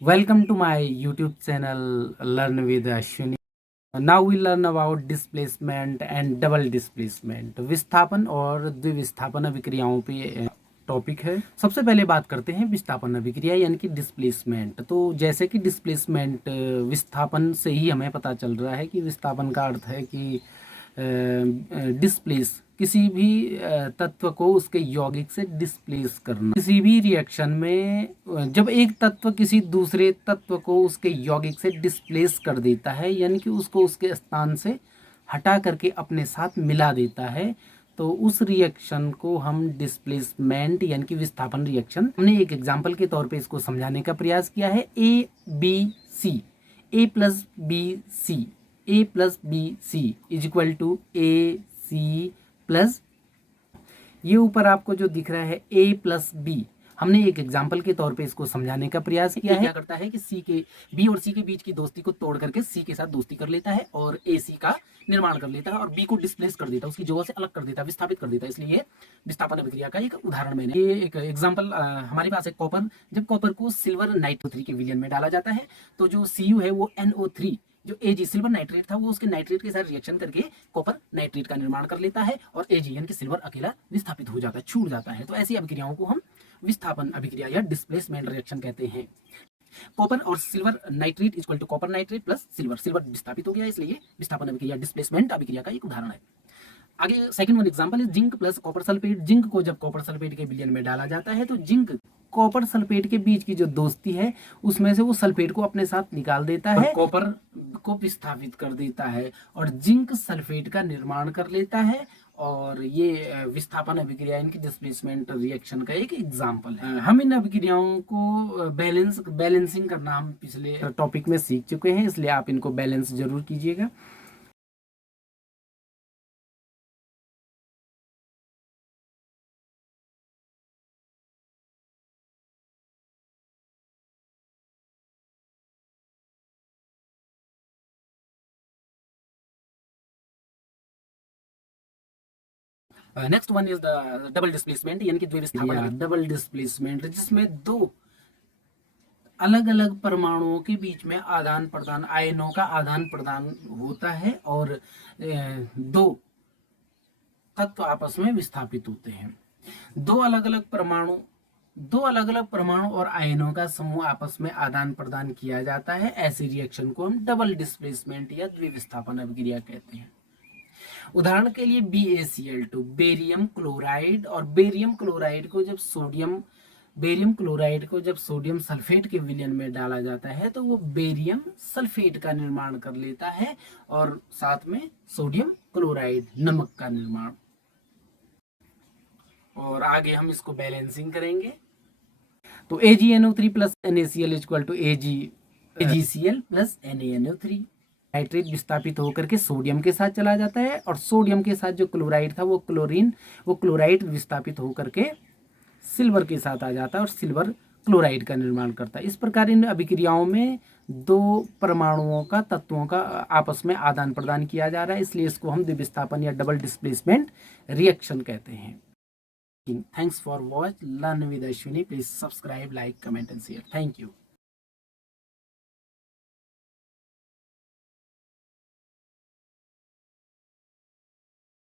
Welcome to my YouTube channel Learn with Ashwini. Now we learn about displacement and double displacement. विस्थापन और द्विविस्थापन अभिक्रियाओं पे topic है। सबसे पहले बात करते हैं विस्थापन अभिक्रिया यानी कि डिस्प्लेसमेंट। तो जैसे कि डिस्प्लेसमेंट विस्थापन से ही हमें पता चल रहा है कि विस्थापन का अर्थ है कि डिस्प्लेस किसी भी तत्व को उसके यौगिक से डिस्प्लेस करना। किसी भी रिएक्शन में जब एक तत्व किसी दूसरे तत्व को उसके यौगिक से डिस्प्लेस कर देता है यानी कि उसको उसके स्थान से हटा करके अपने साथ मिला देता है, तो उस रिएक्शन को हम डिस्प्लेसमेंट यानी कि विस्थापन रिएक्शन। हमने एक एग्जाम्पल के तौर पे इसको समझाने का प्रयास किया है। A B C, A plus B C, A plus B C is equal to A C plus, ये ऊपर आपको जो दिख रहा है ए प्लस बी, हमने एक एग्जाम्पल के तौर पे इसको समझाने का प्रयास किया है। क्या करता है कि सी के बी और सी के बीच की दोस्ती को तोड़ करके सी के साथ दोस्ती कर लेता है और ए सी का निर्माण कर लेता है और बी को डिस्प्लेस कर देता है, उसकी जगह से अलग कर देता है, विस्थापित कर देता है। इसलिए ये विस्थापन अभिक्रिया का एक उदाहरण मैंने, ये एक एग्जाम्पल हमारे पास है कॉपर। जब कॉपर को सिल्वर नाइट्रो 3 के विलयन में डाला जाता है तो जो Cu है वो NO3, जो Ag सिल्वर नाइट्रेट था, वो उसके नाइट्रेट के साथ रिएक्शन करके कॉपर नाइट्रेट का निर्माण कर लेता है और Ag यानी कि सिल्वर अकेला विस्थापित हो जाता है, छूट जाता है। तो ऐसी अभिक्रियाओं को हम विस्थापन अभिक्रिया या डिस्प्लेसमेंट रिएक्शन कहते हैं। कॉपर और silver nitrate equal to copper nitrate plus silver, silver विस्थापित हो गया, इसलिए विस्थापन अभिक्रिया डिस्प्लेसमेंट अभिक्रिया का एक उदाहरण है। आगे सेकंड वन एग्जांपल है zinc plus copper sulphate. Zinc को जब कॉपर सल्फेट के विलयन में डाला जाता है तो जिंक कॉपर सल्फेट के बीच की जो दोस्ती है उसमें से वो सल्फेट को अपने साथ निकाल देता है, कॉपर को विस्थापित कर देता है और जिंक सल्फेट का निर्माण कर लेता है। और ये विस्थापन अभिक्रिया इनकी डिस्प्लेसमेंट रिएक्शन का एक एग्जांपल है। हम इन अभिक्रियाओं को बैलेंसिंग करना हम पिछले टॉपिक में सीख चुके हैं, इसलिए आप इनको बैलेंस जरूर कीजिएगा। Next one is the double displacement यानी कि द्विविस्थापन। डबल डिस्प्लेसमेंट जिसमें दो अलग अलग परमाणुओं के बीच में आदान प्रदान, आयनों का आदान प्रदान होता है और दो तत्व आपस में विस्थापित होते हैं। दो अलग अलग परमाणु और आयनों का समूह आपस में आदान प्रदान किया जाता है। ऐसी रिएक्शन को हम डबल डिस्प्लेसमेंट या द्विविस्थापन अभिक्रिया कहते हैं। उदाहरण के लिए BaCl2, बेरियम क्लोराइड, और बेरियम क्लोराइड को जब सोडियम सल्फेट के विलयन में डाला जाता है तो वो बेरियम सल्फेट का निर्माण कर लेता है और साथ में सोडियम क्लोराइड नमक का निर्माण। और आगे हम इसको बैलेंसिंग करेंगे तो AgNO3 plus NaCl equal to AgCl plus NaNO3। Nitrate विस्थापित होकर के सोडियम के साथ चला जाता है और सोडियम के साथ जो क्लोराइड था वो क्लोराइड विस्थापित होकर के सिल्वर के साथ आ जाता है और सिल्वर क्लोराइड का निर्माण करता है। इस प्रकार इन अभिक्रियाओं में दो परमाणुओं का, तत्वों का आपस में आदान प्रदान किया जा रहा है, इसलिए इसको हम द्विविस्थापन या डबल डिस्प्लेसमेंट रिएक्शन कहते हैं। Thanks for watch learn with Ashwini. Please subscribe, like, comment and share. Thank you.